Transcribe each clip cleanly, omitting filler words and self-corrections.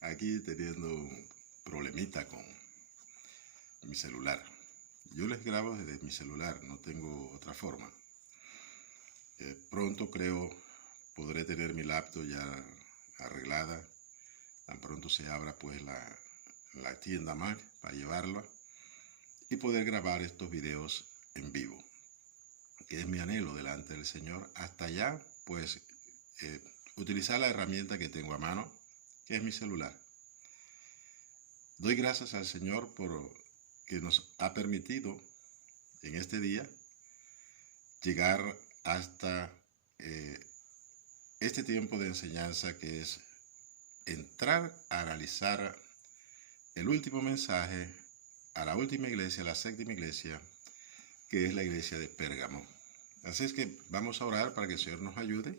aquí teniendo un problemita con mi celular. Yo les grabo desde mi celular, no tengo otra forma. Pronto creo podré tener mi laptop ya arreglada, tan pronto se abra pues la tienda Mac para llevarla y poder grabar estos videos en vivo, que es mi anhelo delante del Señor. Hasta allá pues utilizar la herramienta que tengo a mano, que es mi celular. Doy gracias al Señor por que nos ha permitido en este día llegar hasta este tiempo de enseñanza, que es entrar a analizar el último mensaje a la última iglesia, la séptima iglesia, que es la iglesia de Pérgamo. Así es que vamos a orar para que el Señor nos ayude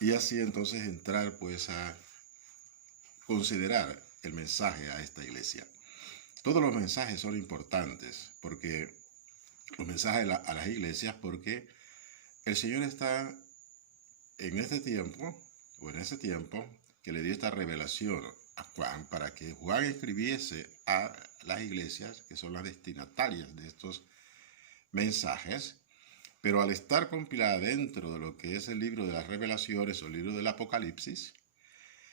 y así entonces entrar pues a considerar el mensaje a esta iglesia. Todos los mensajes son importantes, porque los mensajes a las iglesias, porque el Señor está en este tiempo, o en ese tiempo, que le dio esta revelación a Juan, para que Juan escribiese a las iglesias, que son las destinatarias de estos mensajes, pero al estar compilada dentro de lo que es el libro de las revelaciones o el libro del Apocalipsis,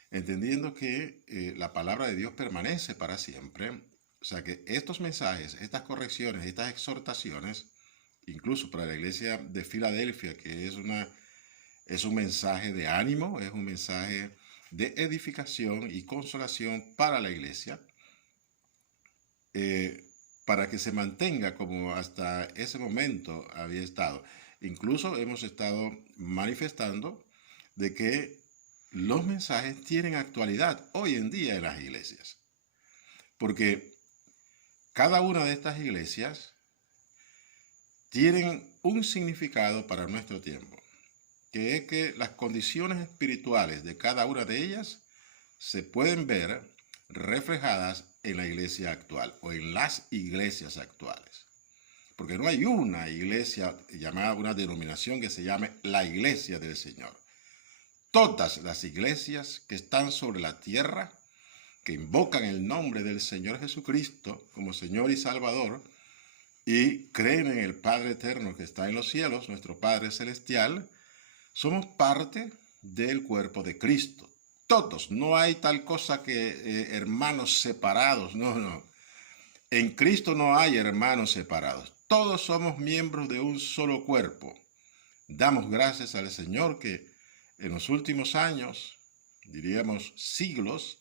entendiendo que la palabra de Dios permanece para siempre, o sea que estos mensajes, estas correcciones, estas exhortaciones, incluso para la iglesia de Filadelfia, que es un mensaje de ánimo, es un mensaje de edificación y consolación para la iglesia, para que se mantenga como hasta ese momento había estado. Incluso hemos estado manifestando de que los mensajes tienen actualidad hoy en día en las iglesias, porque cada una de estas iglesias tienen un significado para nuestro tiempo, que es que las condiciones espirituales de cada una de ellas se pueden ver reflejadas en la iglesia actual o en las iglesias actuales. Porque no hay una iglesia llamada, una denominación que se llame la iglesia del Señor. Todas las iglesias que están sobre la tierra, que invocan el nombre del Señor Jesucristo como Señor y Salvador, y creen en el Padre Eterno que está en los cielos, nuestro Padre Celestial, somos parte del cuerpo de Cristo. Todos, no hay tal cosa que hermanos separados, no. En Cristo no hay hermanos separados. Todos somos miembros de un solo cuerpo. Damos gracias al Señor que en los últimos años, diríamos siglos,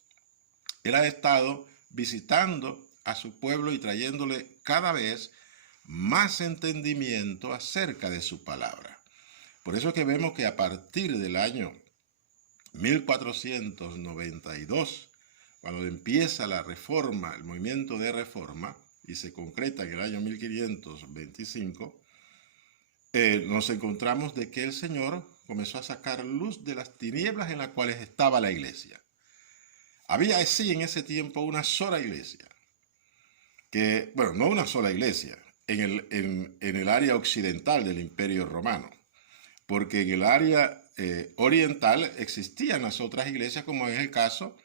Él ha estado visitando a su pueblo y trayéndole cada vez más entendimiento acerca de su palabra. Por eso es que vemos que a partir del año 1492, cuando empieza la reforma, el movimiento de reforma, y se concreta en el año 1525, nos encontramos de que el Señor comenzó a sacar luz de las tinieblas en las cuales estaba la iglesia. Había así en ese tiempo una sola iglesia, que, bueno, no una sola iglesia, en el área occidental del Imperio Romano, porque en el área oriental existían las otras iglesias, como es el caso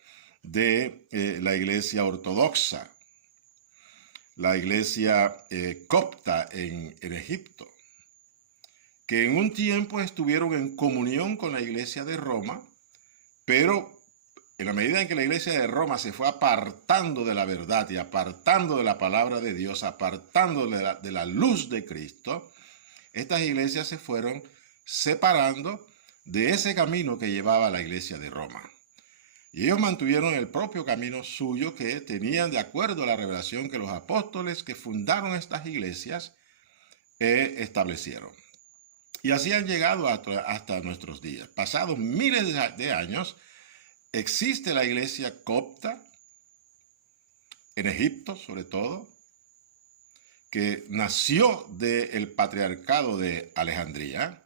de la iglesia ortodoxa, la iglesia copta en Egipto, que en un tiempo estuvieron en comunión con la iglesia de Roma, pero en la medida en que la iglesia de Roma se fue apartando de la verdad y apartando de la palabra de Dios, apartando de la luz de Cristo, estas iglesias se fueron separando de ese camino que llevaba a la iglesia de Roma. Y ellos mantuvieron el propio camino suyo que tenían de acuerdo a la revelación que los apóstoles que fundaron estas iglesias establecieron. Y así han llegado hasta nuestros días. Pasados miles de años, existe la iglesia copta, en Egipto sobre todo, que nació del patriarcado de Alejandría,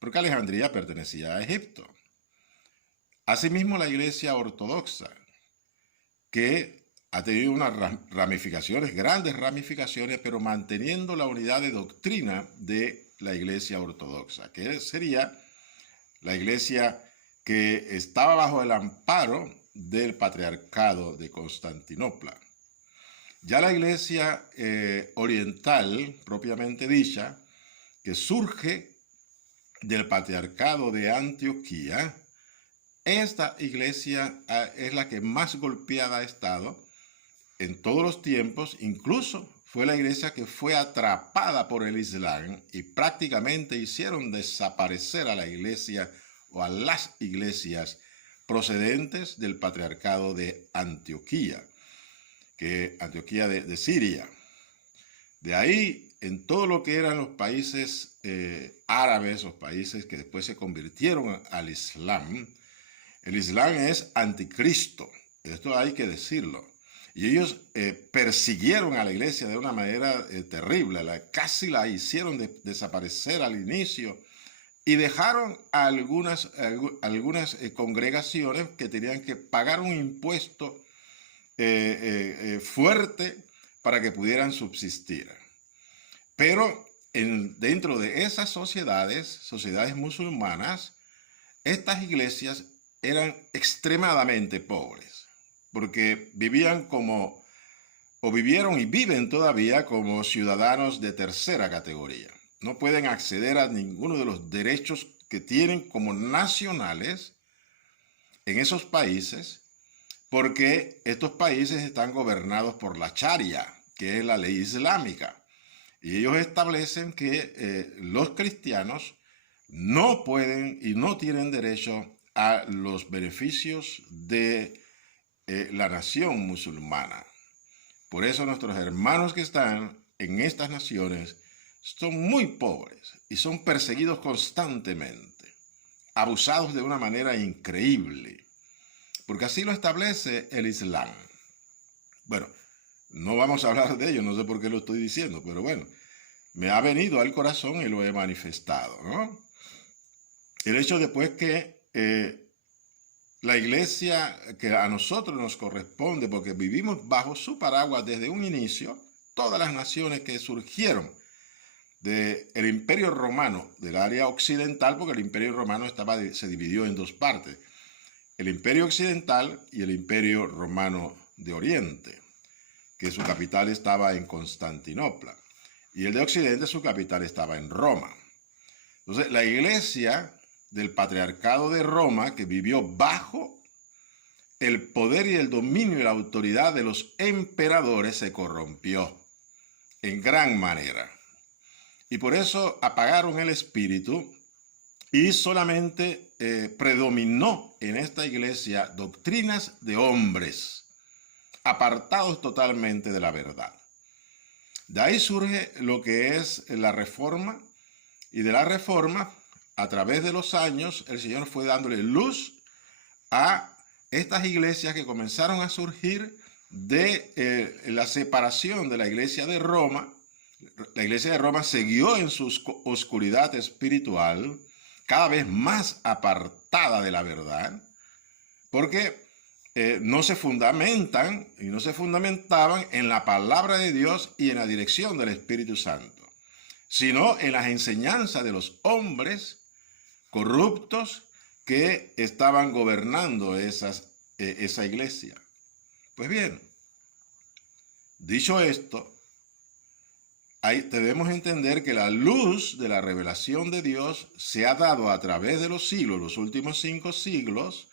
porque Alejandría pertenecía a Egipto. Asimismo, la iglesia ortodoxa, que ha tenido unas ramificaciones, grandes ramificaciones, pero manteniendo la unidad de doctrina de la iglesia ortodoxa, que sería la iglesia que estaba bajo el amparo del Patriarcado de Constantinopla. Ya la iglesia oriental, propiamente dicha, que surge del Patriarcado de Antioquía, esta iglesia es la que más golpeada ha estado en todos los tiempos. Incluso fue la iglesia que fue atrapada por el Islam y prácticamente hicieron desaparecer a la iglesia o a las iglesias procedentes del Patriarcado de Antioquía, Antioquía de Siria. De ahí, en todo lo que eran los países árabes, los países que después se convirtieron al Islam, el Islam es anticristo, esto hay que decirlo. Y ellos persiguieron a la iglesia de una manera terrible, casi la hicieron desaparecer al inicio y dejaron a algunas congregaciones que tenían que pagar un impuesto fuerte para que pudieran subsistir. Pero dentro de esas sociedades musulmanas, estas iglesias eran extremadamente pobres, porque vivieron y viven todavía como ciudadanos de tercera categoría. No pueden acceder a ninguno de los derechos que tienen como nacionales en esos países, porque estos países están gobernados por la Sharia, que es la ley islámica. Y ellos establecen que los cristianos no pueden y no tienen derecho a los beneficios de la nación musulmana. Por eso nuestros hermanos que están en estas naciones son muy pobres y son perseguidos constantemente, abusados de una manera increíble, porque así lo establece el Islam. Bueno, no vamos a hablar de ello, no sé por qué lo estoy diciendo, pero bueno, me ha venido al corazón y lo he manifestado, ¿no? El hecho después que la iglesia que a nosotros nos corresponde, porque vivimos bajo su paraguas desde un inicio, todas las naciones que surgieron del Imperio Romano, del área occidental, porque el Imperio Romano se dividió en dos partes, el Imperio Occidental y el Imperio Romano de Oriente, que su capital estaba en Constantinopla, y el de Occidente su capital estaba en Roma. Entonces, la iglesia del Patriarcado de Roma, que vivió bajo el poder y el dominio y la autoridad de los emperadores, se corrompió en gran manera. Y por eso apagaron el espíritu y solamente predominó en esta iglesia doctrinas de hombres, apartados totalmente de la verdad. De ahí surge lo que es la Reforma, y de la Reforma, a través de los años, el Señor fue dándole luz a estas iglesias que comenzaron a surgir de la separación de la iglesia de Roma. La iglesia de Roma siguió en su oscuridad espiritual, cada vez más apartada de la verdad, porque no se fundamentan y no se fundamentaban en la palabra de Dios y en la dirección del Espíritu Santo, sino en las enseñanzas de los hombres corruptos que estaban gobernando esa iglesia. Pues bien, dicho esto, debemos entender que la luz de la revelación de Dios se ha dado a través de los siglos, los últimos 5 siglos,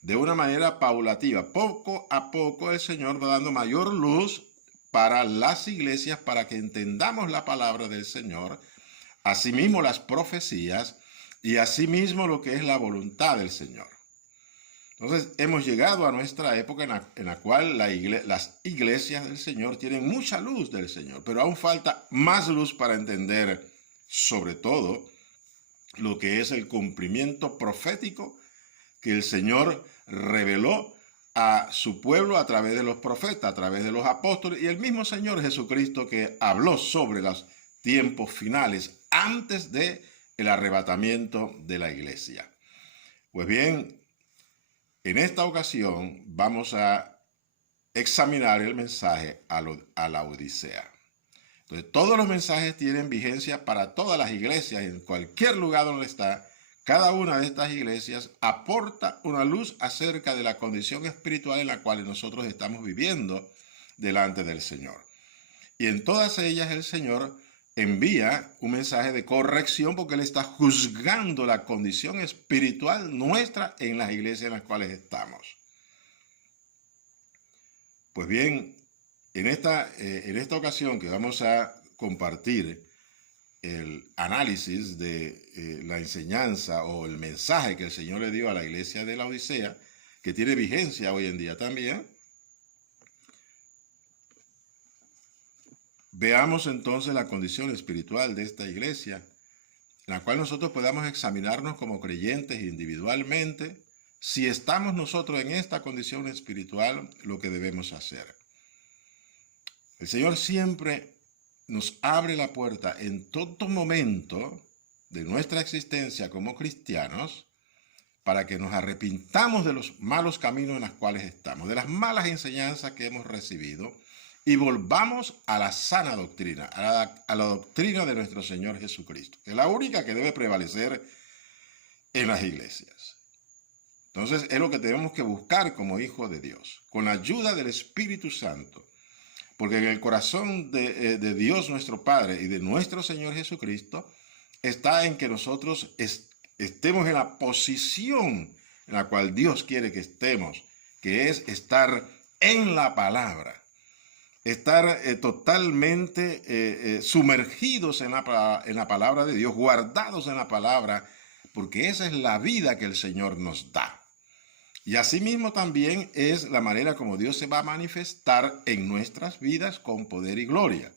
de una manera paulativa. Poco a poco el Señor va dando mayor luz para las iglesias, para que entendamos la palabra del Señor, asimismo las profecías y asimismo lo que es la voluntad del Señor. Entonces hemos llegado a nuestra época en la cual las iglesias del Señor tienen mucha luz del Señor, pero aún falta más luz para entender sobre todo lo que es el cumplimiento profético que el Señor reveló a su pueblo a través de los profetas, a través de los apóstoles y el mismo Señor Jesucristo, que habló sobre los tiempos finales antes del arrebatamiento de la iglesia. Pues bien, en esta ocasión vamos a examinar el mensaje a la Odisea. Entonces, todos los mensajes tienen vigencia para todas las iglesias en cualquier lugar donde está, cada una de estas iglesias aporta una luz acerca de la condición espiritual en la cual nosotros estamos viviendo delante del Señor. Y en todas ellas el Señor envía un mensaje de corrección porque Él está juzgando la condición espiritual nuestra en las iglesias en las cuales estamos. Pues bien, en esta ocasión que vamos a compartir el análisis de la enseñanza o el mensaje que el Señor le dio a la iglesia de la Odisea, que tiene vigencia hoy en día también, veamos entonces la condición espiritual de esta iglesia, en la cual nosotros podamos examinarnos como creyentes individualmente, si estamos nosotros en esta condición espiritual, lo que debemos hacer. El Señor siempre nos abre la puerta en todo momento de nuestra existencia como cristianos para que nos arrepintamos de los malos caminos en los cuales estamos, de las malas enseñanzas que hemos recibido y volvamos a la sana doctrina, a la doctrina de nuestro Señor Jesucristo, que es la única que debe prevalecer en las iglesias. Entonces es lo que tenemos que buscar como hijos de Dios, con la ayuda del Espíritu Santo. Porque en el corazón de Dios nuestro Padre y de nuestro Señor Jesucristo está en que nosotros estemos en la posición en la cual Dios quiere que estemos, que es estar en la palabra, estar totalmente sumergidos en la palabra de Dios, guardados en la palabra, porque esa es la vida que el Señor nos da. Y asimismo también es la manera como Dios se va a manifestar en nuestras vidas con poder y gloria,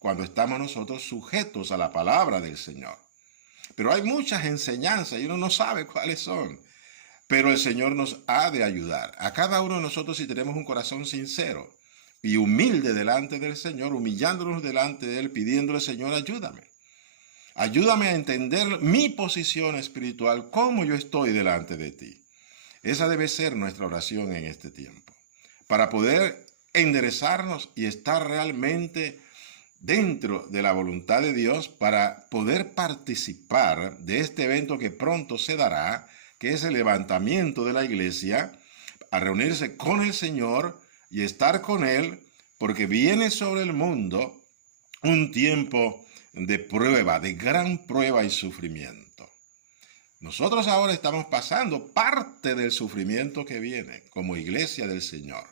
cuando estamos nosotros sujetos a la palabra del Señor. Pero hay muchas enseñanzas y uno no sabe cuáles son, pero el Señor nos ha de ayudar. A cada uno de nosotros, si tenemos un corazón sincero y humilde delante del Señor, humillándonos delante de Él, pidiéndole, Señor, ayúdame. Ayúdame a entender mi posición espiritual, cómo yo estoy delante de ti. Esa debe ser nuestra oración en este tiempo, para poder enderezarnos y estar realmente dentro de la voluntad de Dios, para poder participar de este evento que pronto se dará, que es el levantamiento de la iglesia, a reunirse con el Señor y estar con Él, porque viene sobre el mundo un tiempo de prueba, de gran prueba y sufrimiento. Nosotros ahora estamos pasando parte del sufrimiento que viene como iglesia del Señor.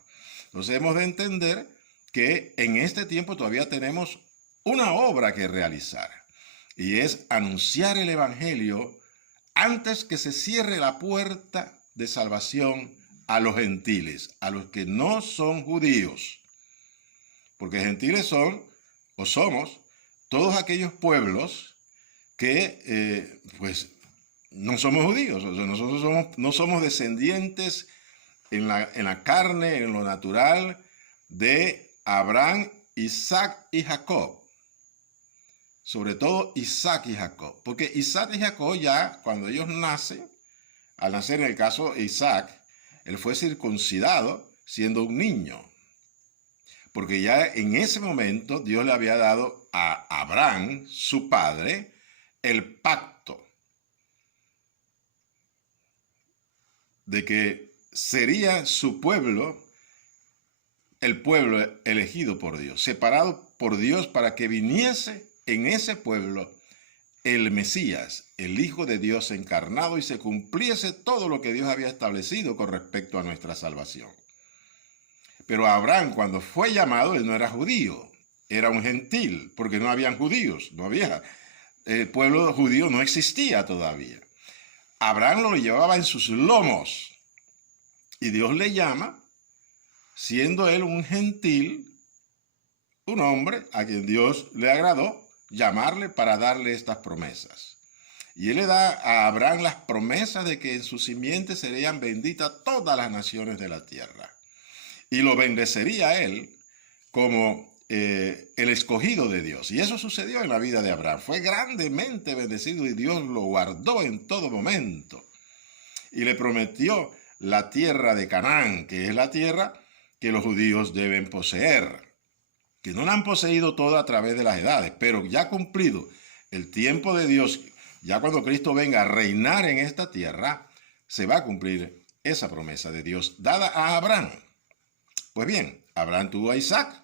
Entonces hemos de entender que en este tiempo todavía tenemos una obra que realizar y es anunciar el Evangelio antes que se cierre la puerta de salvación a los gentiles, a los que no son judíos. Porque gentiles son o somos todos aquellos pueblos que no somos judíos, o sea, nosotros no somos descendientes en la carne, en lo natural, de Abraham, Isaac y Jacob. Sobre todo Isaac y Jacob. Porque Isaac y Jacob ya, cuando ellos nacen, al nacer en el caso de Isaac, él fue circuncidado siendo un niño. Porque ya en ese momento Dios le había dado a Abraham, su padre, el pacto de que sería su pueblo, el pueblo elegido por Dios, separado por Dios para que viniese en ese pueblo el Mesías, el Hijo de Dios encarnado, y se cumpliese todo lo que Dios había establecido con respecto a nuestra salvación. Pero Abraham, cuando fue llamado, él no era judío, era un gentil, porque no habían judíos, el pueblo judío no existía todavía. Abraham lo llevaba en sus lomos y Dios le llama, siendo él un gentil, un hombre a quien Dios le agradó llamarle para darle estas promesas. Y él le da a Abraham las promesas de que en su simiente serían benditas todas las naciones de la tierra. Y lo bendecería a él como el escogido de Dios. Y eso sucedió en la vida de Abraham. Fue grandemente bendecido y Dios lo guardó en todo momento. Y le prometió la tierra de Canaán, que es la tierra que los judíos deben poseer. Que no la han poseído toda a través de las edades, pero ya cumplido el tiempo de Dios Ya cuando Cristo venga a reinar en esta tierra, se va a cumplir esa promesa de Dios dada a Abraham. Pues bien, Abraham tuvo a Isaac.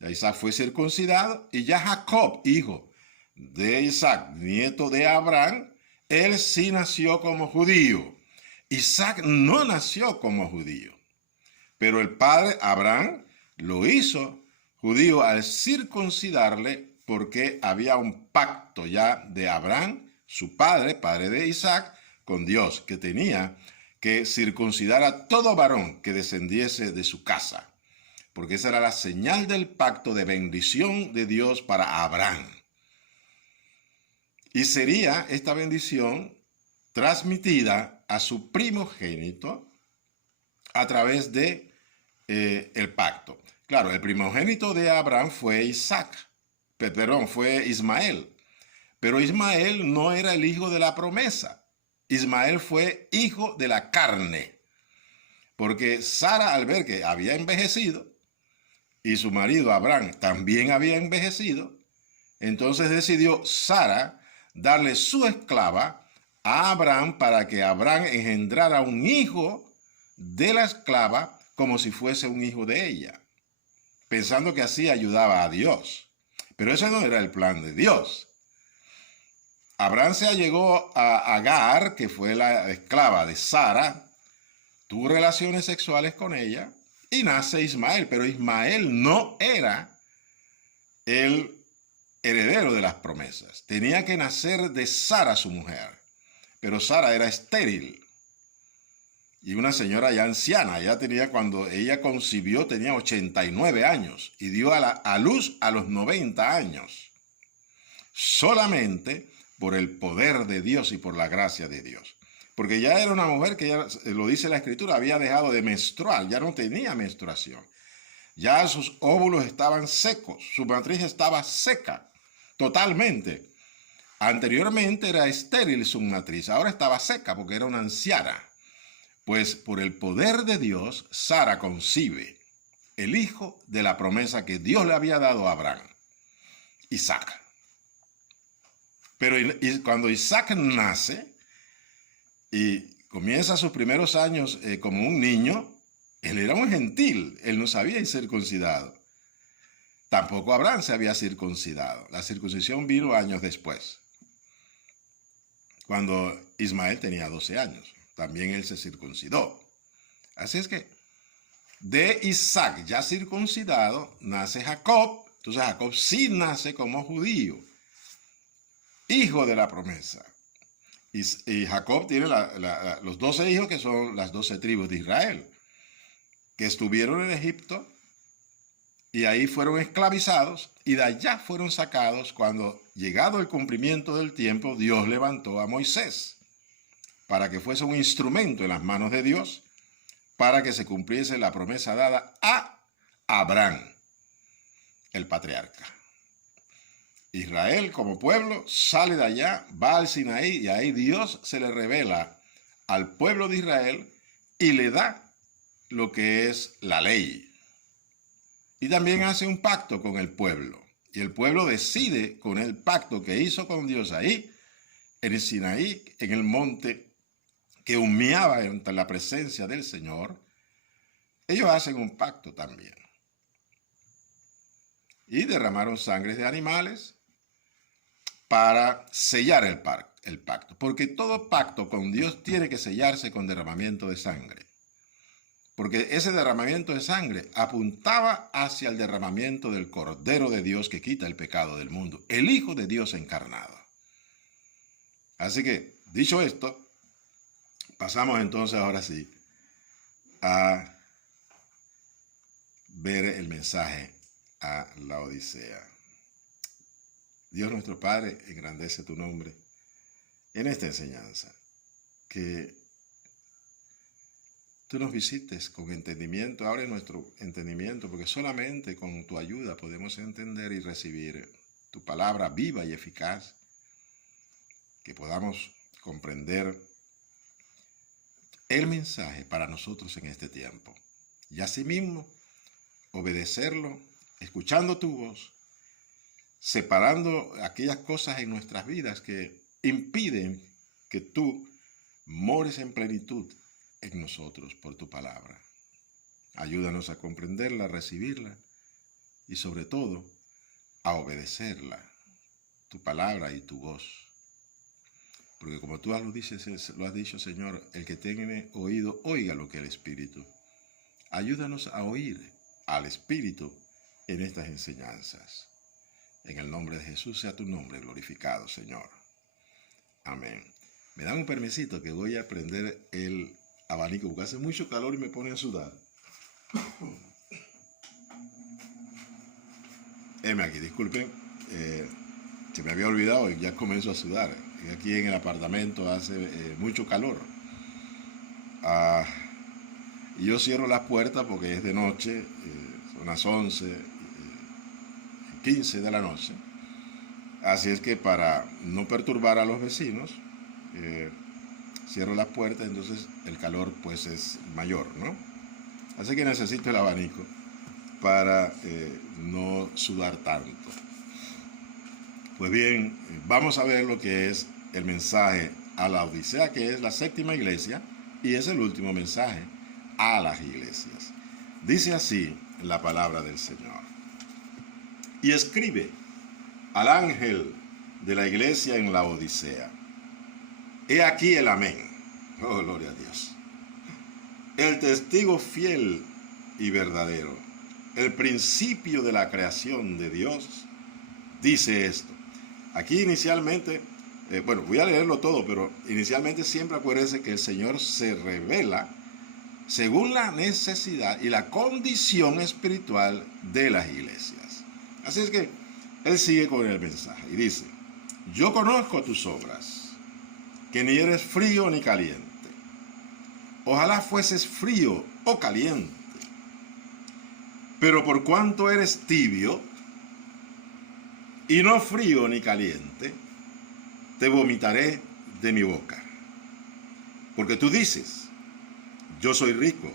Isaac fue circuncidado y ya Jacob, hijo de Isaac, nieto de Abraham, él sí nació como judío. Isaac no nació como judío, pero el padre Abraham lo hizo judío al circuncidarle porque había un pacto ya de Abraham, su padre, padre de Isaac, con Dios, que tenía que circuncidar a todo varón que descendiese de su casa, porque esa era la señal del pacto de bendición de Dios para Abraham. Y sería esta bendición transmitida a su primogénito a través de el pacto. Claro, el primogénito de Abraham fue fue Ismael. Pero Ismael no era el hijo de la promesa. Ismael fue hijo de la carne. Porque Sara, al ver que había envejecido, y su marido Abraham también había envejecido, entonces decidió Sara darle su esclava a Abraham para que Abraham engendrara un hijo de la esclava como si fuese un hijo de ella, pensando que así ayudaba a Dios. Pero ese no era el plan de Dios. Abraham se allegó a Agar, que fue la esclava de Sara, tuvo relaciones sexuales con ella y nace Ismael, pero Ismael no era el heredero de las promesas. Tenía que nacer de Sara, su mujer, pero Sara era estéril y una señora ya anciana. Ya tenía, cuando ella concibió, tenía 89 años y dio a luz a los 90 años. Solamente por el poder de Dios y por la gracia de Dios. Porque ya era una mujer que, ya lo dice la Escritura, había dejado de menstruar, ya no tenía menstruación. Ya sus óvulos estaban secos, su matriz estaba seca, totalmente. Anteriormente era estéril su matriz, ahora estaba seca porque era una anciana. Pues por el poder de Dios, Sara concibe el hijo de la promesa que Dios le había dado a Abraham, Isaac. Pero cuando Isaac nace y comienza sus primeros años como un niño, él era un gentil, él no sabía ir circuncidado. Tampoco Abraham se había circuncidado. La circuncisión vino años después, cuando Ismael tenía 12 años. También él se circuncidó. Así es que de Isaac ya circuncidado nace Jacob. Entonces Jacob sí nace como judío, hijo de la promesa. Y Jacob tiene los 12 hijos que son las 12 tribus de Israel, que estuvieron en Egipto y ahí fueron esclavizados y de allá fueron sacados cuando, llegado el cumplimiento del tiempo, Dios levantó a Moisés para que fuese un instrumento en las manos de Dios para que se cumpliese la promesa dada a Abraham, el patriarca. Israel como pueblo sale de allá, va al Sinaí y ahí Dios se le revela al pueblo de Israel y le da lo que es la ley. Y también hace un pacto con el pueblo. Y el pueblo decide con el pacto que hizo con Dios ahí, en el Sinaí, en el monte que humeaba ante la presencia del Señor. Ellos hacen un pacto también. Y derramaron sangre de animales para sellar el pacto. Porque todo pacto con Dios tiene que sellarse con derramamiento de sangre. Porque ese derramamiento de sangre apuntaba hacia el derramamiento del Cordero de Dios que quita el pecado del mundo, el Hijo de Dios encarnado. Así que, dicho esto, pasamos entonces ahora sí a ver el mensaje a la Odisea. Dios nuestro Padre, engrandece tu nombre en esta enseñanza, que tú nos visites con entendimiento, abre nuestro entendimiento, porque solamente con tu ayuda podemos entender y recibir tu palabra viva y eficaz, que podamos comprender el mensaje para nosotros en este tiempo. Y asimismo, obedecerlo, escuchando tu voz, separando aquellas cosas en nuestras vidas que impiden que tú mores en plenitud en nosotros por tu palabra. Ayúdanos a comprenderla, a recibirla y sobre todo a obedecerla, tu palabra y tu voz. Porque como tú lo has dicho, Señor, el que tiene oído, oiga lo que el Espíritu. Ayúdanos a oír al Espíritu en estas enseñanzas. En el nombre de Jesús sea tu nombre glorificado, Señor. Amén. Me dan un permisito que voy a prender el abanico porque hace mucho calor y me pone a sudar. Aquí, disculpen, se me había olvidado y ya comienzo a sudar. Aquí en el apartamento hace mucho calor. Y yo cierro las puertas porque es de noche, son las 11:15 de la noche. Así es que para no perturbar a los vecinos, cierro las puertas, entonces el calor pues es mayor, ¿no? Así que necesito el abanico para no sudar tanto. Pues bien, vamos a ver lo que es el mensaje a la Odisea, que es la séptima iglesia, y es el último mensaje a las iglesias. Dice así la palabra del Señor. Y escribe al ángel de la iglesia en la Odisea. He aquí el amén. Oh, gloria a Dios. El testigo fiel y verdadero, el principio de la creación de Dios, dice esto. Aquí inicialmente, voy a leerlo todo, pero inicialmente siempre acuérdense que el Señor se revela según la necesidad y la condición espiritual de las iglesias. Así es que Él sigue con el mensaje y dice, yo conozco tus obras, que ni eres frío ni caliente. Ojalá fueses frío o caliente. Pero por cuanto eres tibio y no frío ni caliente, te vomitaré de mi boca. Porque tú dices, yo soy rico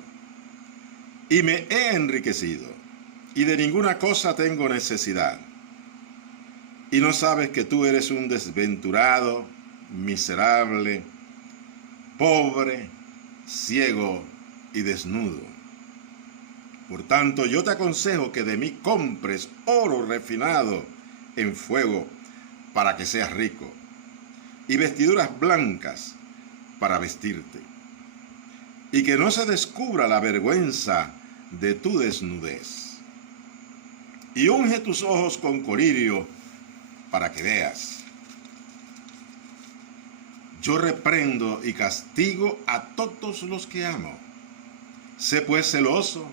y me he enriquecido y de ninguna cosa tengo necesidad. Y no sabes que tú eres un desventurado, miserable, pobre, ciego y desnudo. Por tanto, yo te aconsejo que de mí compres oro refinado en fuego para que seas rico, y vestiduras blancas para vestirte, y que no se descubra la vergüenza de tu desnudez. Y unge tus ojos con colirio para que veas. Yo reprendo y castigo a todos los que amo. Sé pues celoso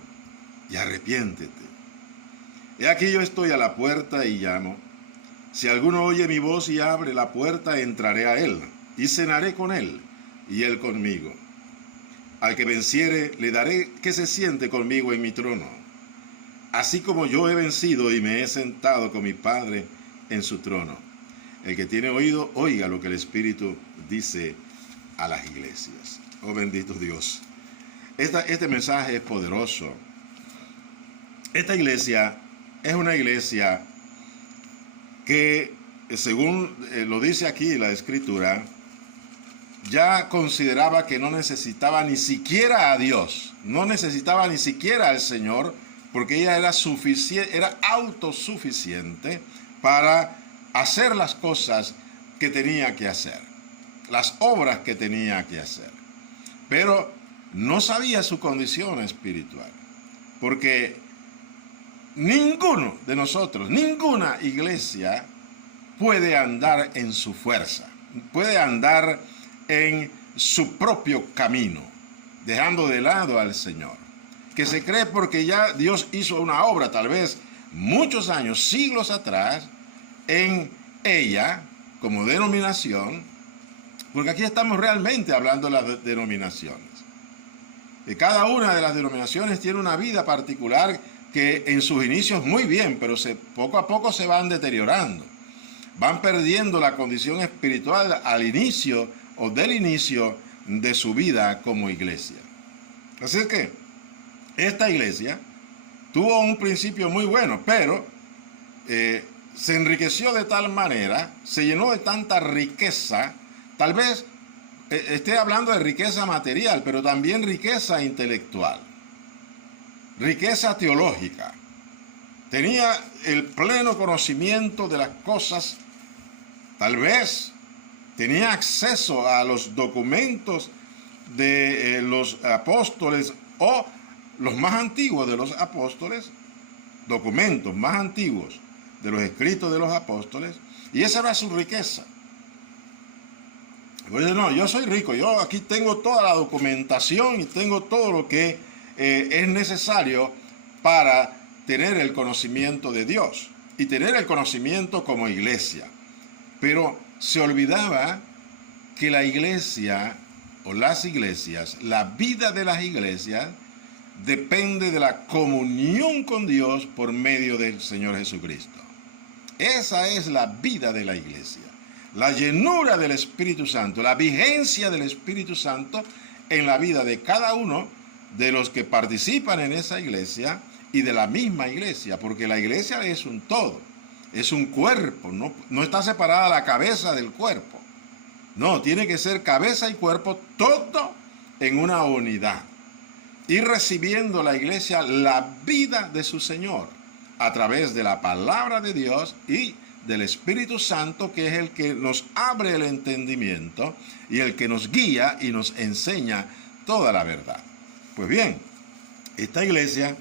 y arrepiéntete. He aquí yo estoy a la puerta y llamo. Si alguno oye mi voz y abre la puerta, entraré a él y cenaré con él y él conmigo. Al que venciere, le daré que se siente conmigo en mi trono, así como yo he vencido y me he sentado con mi Padre en su trono. El que tiene oído, oiga lo que el Espíritu dice a las iglesias. Oh bendito Dios. Este mensaje es poderoso. Esta iglesia es una iglesia que, según lo dice aquí la Escritura, ya consideraba que no necesitaba ni siquiera a Dios, no necesitaba ni siquiera al Señor, porque ella era autosuficiente para hacer las cosas que tenía que hacer, las obras que tenía que hacer. Pero no sabía su condición espiritual, porque ninguno de nosotros, ninguna iglesia puede andar en su fuerza, puede andar en su propio camino, dejando de lado al Señor, que se cree porque ya Dios hizo una obra, tal vez muchos años, siglos atrás, en ella como denominación, porque aquí estamos realmente hablando de las denominaciones. Y cada una de las denominaciones tiene una vida particular que en sus inicios muy bien, pero poco a poco se van deteriorando. Van perdiendo la condición espiritual al inicio o del inicio de su vida como iglesia. Así es que esta iglesia tuvo un principio muy bueno, pero se enriqueció de tal manera, se llenó de tanta riqueza, tal vez esté hablando de riqueza material, pero también riqueza intelectual, riqueza teológica. Tenía el pleno conocimiento de las cosas, tal vez tenía acceso a los documentos de los apóstoles o los más antiguos de los apóstoles, documentos más antiguos de los escritos de los apóstoles, y esa era su riqueza. Pues no, yo soy rico, yo aquí tengo toda la documentación y tengo todo lo que es necesario para tener el conocimiento de Dios y tener el conocimiento como iglesia. Pero se olvidaba que la iglesia o las iglesias, la vida de las iglesias, depende de la comunión con Dios por medio del Señor Jesucristo. Esa es la vida de la iglesia. La llenura del Espíritu Santo, la vigencia del Espíritu Santo en la vida de cada uno de los que participan en esa iglesia y de la misma iglesia, porque la iglesia es un todo, es un cuerpo, no está separada la cabeza del cuerpo. No, tiene que ser cabeza y cuerpo todo en una unidad. Y recibiendo la iglesia la vida de su Señor a través de la palabra de Dios y del Espíritu Santo, que es el que nos abre el entendimiento y el que nos guía y nos enseña toda la verdad. Pues bien, esta iglesia,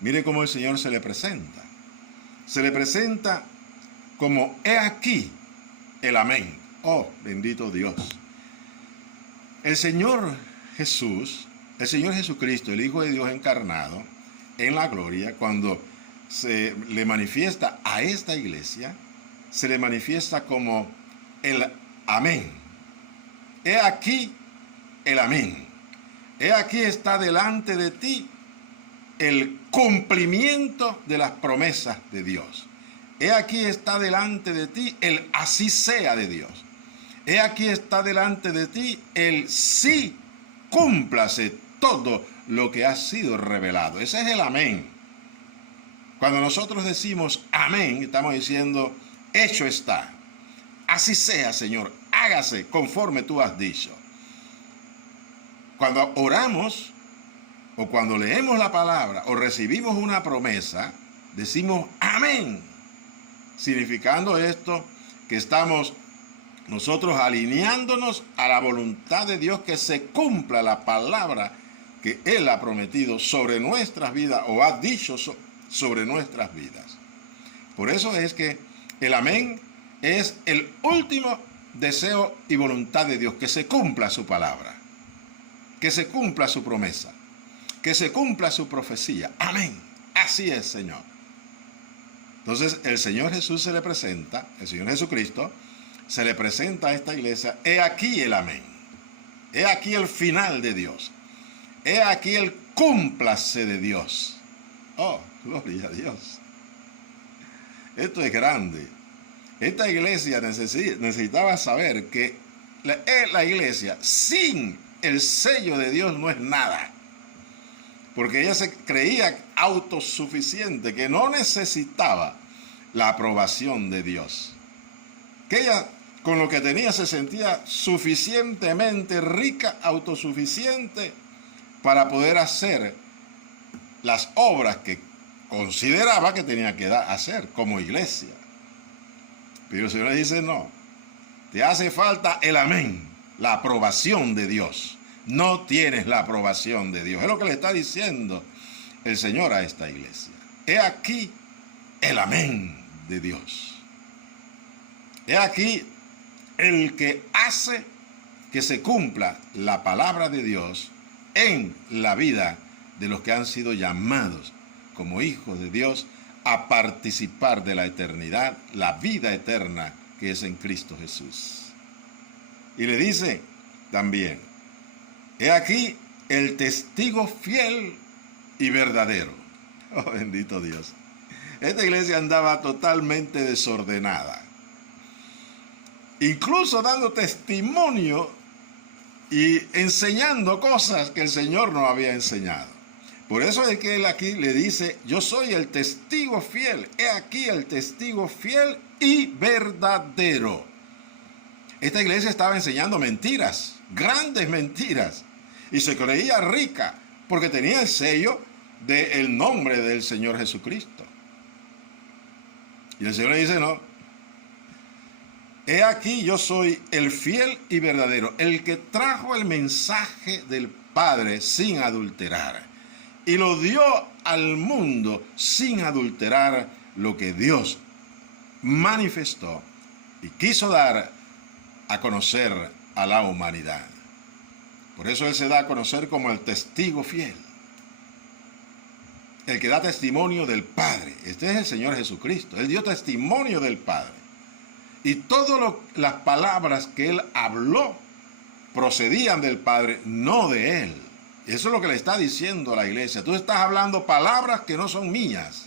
mire cómo el Señor se le presenta. Se le presenta como: he aquí el amén. Oh, bendito Dios. El Señor Jesús, el Señor Jesucristo, el Hijo de Dios encarnado en la gloria, cuando se le manifiesta a esta iglesia, se le manifiesta como el amén. He aquí el amén. He aquí está delante de ti el cumplimiento de las promesas de Dios. He aquí está delante de ti el así sea de Dios. He aquí está delante de ti el sí cúmplase todo lo que ha sido revelado. Ese es el amén. Cuando nosotros decimos amén, estamos diciendo: hecho está. Así sea, Señor, hágase conforme tú has dicho. Cuando oramos o cuando leemos la palabra o recibimos una promesa, decimos amén, significando esto que estamos nosotros alineándonos a la voluntad de Dios, que se cumpla la palabra que Él ha prometido sobre nuestras vidas o ha dicho sobre nuestras vidas. Por eso es que el amén es el último deseo y voluntad de Dios, que se cumpla su palabra, que se cumpla su promesa, que se cumpla su profecía. Amén. Así es, Señor. Entonces el Señor Jesús se le presenta, el Señor Jesucristo se le presenta a esta iglesia: he aquí el amén. He aquí el final de Dios. He aquí el cúmplase de Dios. Oh, gloria a Dios. Esto es grande. Esta iglesia necesitaba saber que la iglesia sin el sello de Dios no es nada. Porque ella se creía autosuficiente, que no necesitaba la aprobación de Dios. Que ella con lo que tenía se sentía suficientemente rica, autosuficiente, para poder hacer las obras que consideraba que tenía que hacer como iglesia. Pero el Señor le dice: no, te hace falta el amén, la aprobación de Dios. No tienes la aprobación de Dios. Es lo que le está diciendo el Señor a esta iglesia. He aquí el amén de Dios. He aquí el que hace que se cumpla la palabra de Dios en la vida de los que han sido llamados como hijos de Dios a participar de la eternidad, la vida eterna que es en Cristo Jesús. Y le dice también: he aquí el testigo fiel y verdadero. Oh, bendito Dios. Esta iglesia andaba totalmente desordenada, incluso dando testimonio y enseñando cosas que el Señor no había enseñado. Por eso es que él aquí le dice, yo soy el testigo fiel. He aquí el testigo fiel y verdadero. Esta iglesia estaba enseñando mentiras, grandes mentiras. Y se creía rica porque tenía el sello del nombre del Señor Jesucristo. Y el Señor le dice, no. He aquí yo soy el fiel y verdadero, el que trajo el mensaje del Padre sin adulterar. Y lo dio al mundo sin adulterar lo que Dios manifestó y quiso dar a conocer a la humanidad. Por eso Él se da a conocer como el testigo fiel, el que da testimonio del Padre. Este es el Señor Jesucristo. Él dio testimonio del Padre. Y todas las palabras que Él habló procedían del Padre, no de Él. Eso es lo que le está diciendo a la iglesia. Tú estás hablando palabras que no son mías.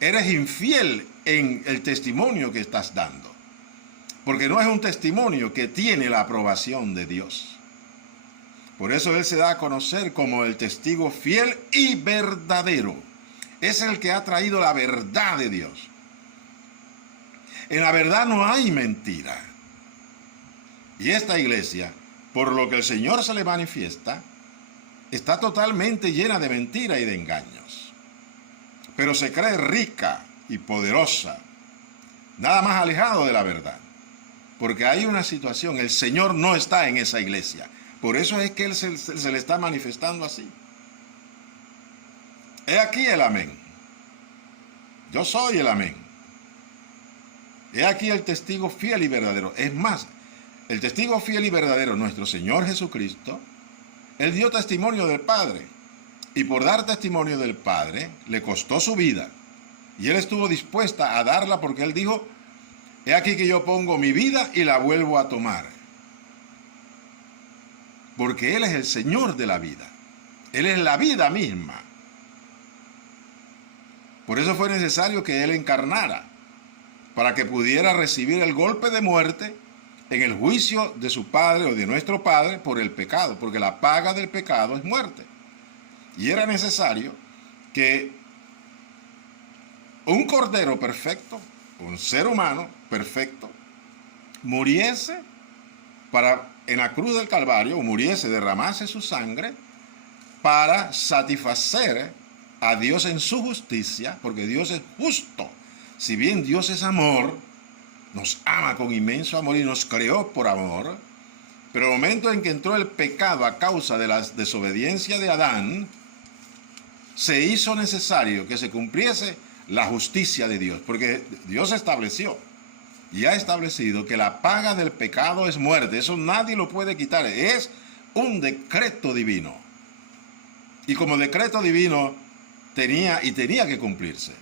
Eres infiel en el testimonio que estás dando. Porque no es un testimonio que tiene la aprobación de Dios. Por eso Él se da a conocer como el testigo fiel y verdadero. Es el que ha traído la verdad de Dios. En la verdad no hay mentira. Y esta iglesia, por lo que el Señor se le manifiesta, está totalmente llena de mentira y de engaños. Pero se cree rica y poderosa, nada más alejado de la verdad. Porque hay una situación, el Señor no está en esa iglesia. Por eso es que Él se le está manifestando así. He aquí el amén. Yo soy el amén. He aquí el testigo fiel y verdadero. Es más, el testigo fiel y verdadero, nuestro Señor Jesucristo, Él dio testimonio del Padre. Y por dar testimonio del Padre, le costó su vida. Y Él estuvo dispuesta a darla porque Él dijo, he aquí que yo pongo mi vida y la vuelvo a tomar. Porque Él es el Señor de la vida. Él es la vida misma. Por eso fue necesario que Él encarnara, para que pudiera recibir el golpe de muerte en el juicio de su Padre o de nuestro Padre por el pecado, porque la paga del pecado es muerte. Y era necesario que un cordero perfecto, un ser humano perfecto, muriese en la cruz del Calvario, o muriese, derramase su sangre para satisfacer a Dios en su justicia, porque Dios es justo. Si bien Dios es amor, nos ama con inmenso amor y nos creó por amor, pero el momento en que entró el pecado a causa de la desobediencia de Adán, se hizo necesario que se cumpliese la justicia de Dios, porque Dios estableció y ha establecido que la paga del pecado es muerte. Eso nadie lo puede quitar, es un decreto divino. Y como decreto divino tenía que cumplirse.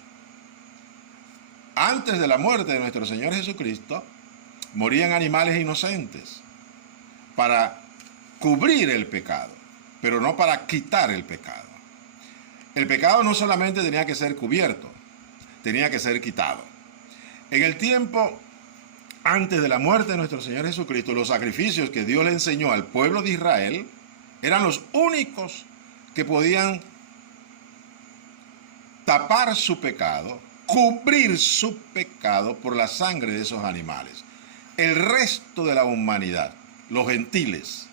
Antes de la muerte de nuestro Señor Jesucristo, morían animales inocentes para cubrir el pecado, pero no para quitar el pecado. El pecado no solamente tenía que ser cubierto, tenía que ser quitado. En el tiempo antes de la muerte de nuestro Señor Jesucristo, los sacrificios que Dios le enseñó al pueblo de Israel eran los únicos que podían tapar su pecado, cubrir su pecado por la sangre de esos animales. El resto de la humanidad, los gentiles,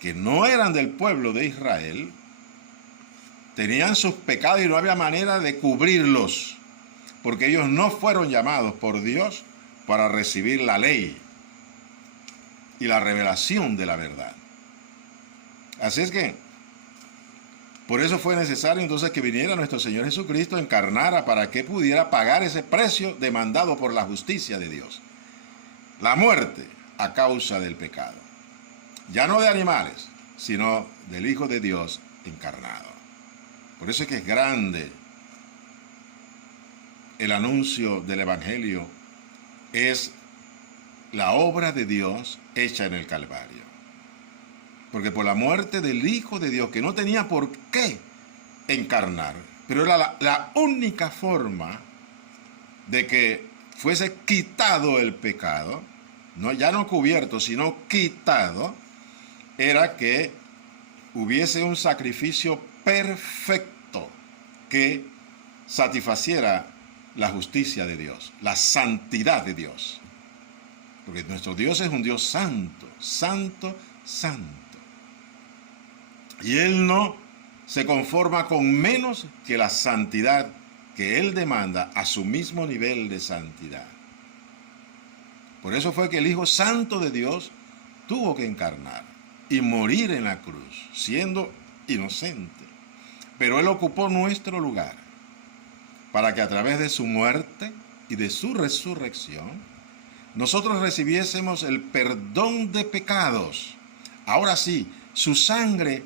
que no eran del pueblo de Israel, tenían sus pecados y no había manera de cubrirlos, porque ellos no fueron llamados por Dios para recibir la ley y la revelación de la verdad. Así es que, por eso fue necesario entonces que viniera nuestro Señor Jesucristo, encarnara para que pudiera pagar ese precio demandado por la justicia de Dios. La muerte a causa del pecado. Ya no de animales, sino del Hijo de Dios encarnado. Por eso es que es grande el anuncio del Evangelio, es la obra de Dios hecha en el Calvario. Porque por la muerte del Hijo de Dios, que no tenía por qué encarnar, pero era la única forma de que fuese quitado el pecado, ya no cubierto, sino quitado, era que hubiese un sacrificio perfecto que satisfaciera la justicia de Dios, la santidad de Dios. Porque nuestro Dios es un Dios santo, santo, santo. Y Él no se conforma con menos que la santidad que Él demanda a su mismo nivel de santidad. Por eso fue que el Hijo Santo de Dios tuvo que encarnar y morir en la cruz, siendo inocente. Pero Él ocupó nuestro lugar para que a través de su muerte y de su resurrección, nosotros recibiésemos el perdón de pecados. Ahora sí, su sangre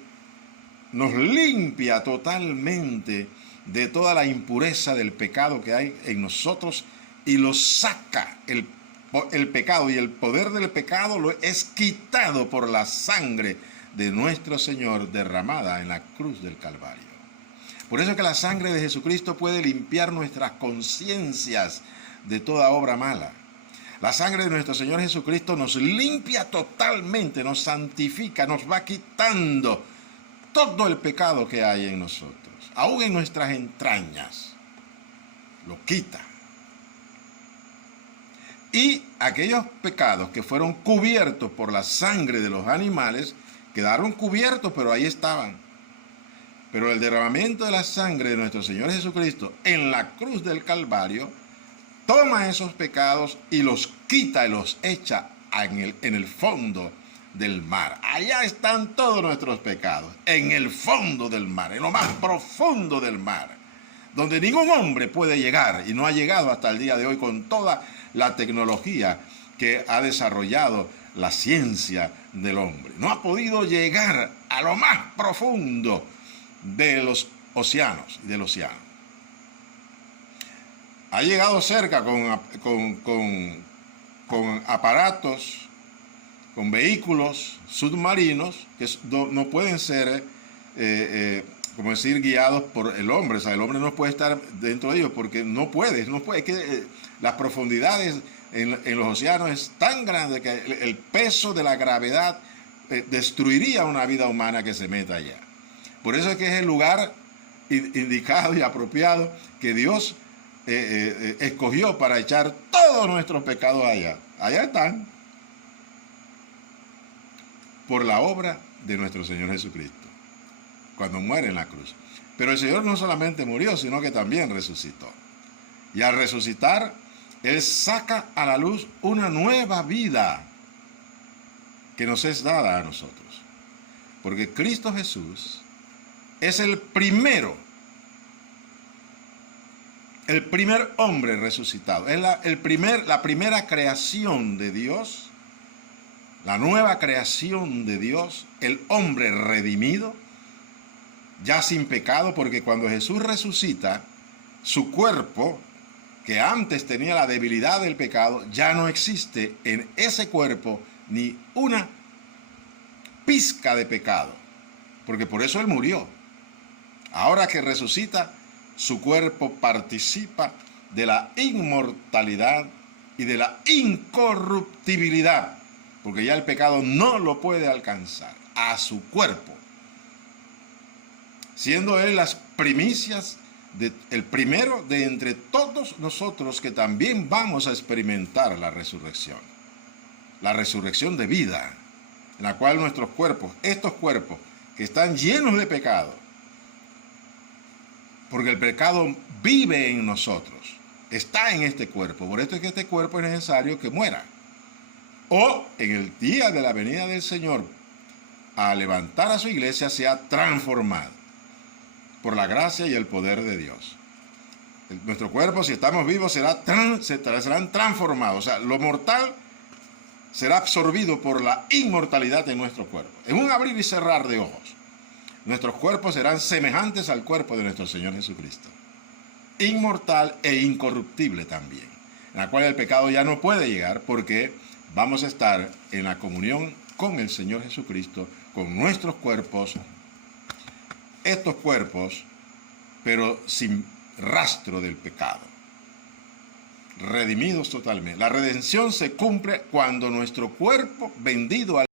nos limpia totalmente de toda la impureza del pecado que hay en nosotros y lo saca. El pecado y el poder del pecado lo es quitado por la sangre de nuestro Señor derramada en la cruz del Calvario. Por eso es que la sangre de Jesucristo puede limpiar nuestras conciencias de toda obra mala. La sangre de nuestro Señor Jesucristo nos limpia totalmente, nos santifica, nos va quitando todo el pecado que hay en nosotros, aún en nuestras entrañas. Lo quita. Y aquellos pecados que fueron cubiertos por la sangre de los animales, quedaron cubiertos, pero ahí estaban. Pero el derramamiento de la sangre de nuestro Señor Jesucristo en la cruz del Calvario toma esos pecados y los quita y los echa en el fondo del mar. Allá están todos nuestros pecados, en el fondo del mar, en lo más profundo del mar, donde ningún hombre puede llegar y no ha llegado hasta el día de hoy con toda la tecnología que ha desarrollado la ciencia del hombre. No ha podido llegar a lo más profundo de los océanos y del océano. Ha llegado cerca con aparatos, con vehículos submarinos que no pueden ser, como decir, guiados por el hombre. O sea, el hombre no puede estar dentro de ellos porque no puede. Las profundidades en los océanos es tan grande que el peso de la gravedad destruiría una vida humana que se meta allá. Por eso es que es el lugar indicado y apropiado que Dios escogió para echar todos nuestros pecados allá. Allá están. Por la obra de nuestro Señor Jesucristo, cuando muere en la cruz. Pero el Señor no solamente murió, sino que también resucitó. Y al resucitar, Él saca a la luz una nueva vida que nos es dada a nosotros. Porque Cristo Jesús es el primer hombre resucitado. Es la primera creación de Dios, la nueva creación de Dios, el hombre redimido, ya sin pecado, porque cuando Jesús resucita, su cuerpo, que antes tenía la debilidad del pecado, ya no existe en ese cuerpo ni una pizca de pecado, porque por eso Él murió. Ahora que resucita, su cuerpo participa de la inmortalidad y de la incorruptibilidad, porque ya el pecado no lo puede alcanzar a su cuerpo, siendo Él las primicias, el primero de entre todos nosotros que también vamos a experimentar la resurrección de vida, en la cual nuestros cuerpos, estos cuerpos que están llenos de pecado, porque el pecado vive en nosotros, está en este cuerpo, por esto es que este cuerpo es necesario que muera, o en el día de la venida del Señor, a levantar a su iglesia, sea transformado por la gracia y el poder de Dios. Nuestro cuerpo, si estamos vivos, serán transformados. O sea, lo mortal será absorbido por la inmortalidad de nuestro cuerpo. En un abrir y cerrar de ojos, nuestros cuerpos serán semejantes al cuerpo de nuestro Señor Jesucristo. Inmortal e incorruptible también, en la cual el pecado ya no puede llegar, porque vamos a estar en la comunión con el Señor Jesucristo, con nuestros cuerpos, estos cuerpos, pero sin rastro del pecado, redimidos totalmente. La redención se cumple cuando nuestro cuerpo vendido al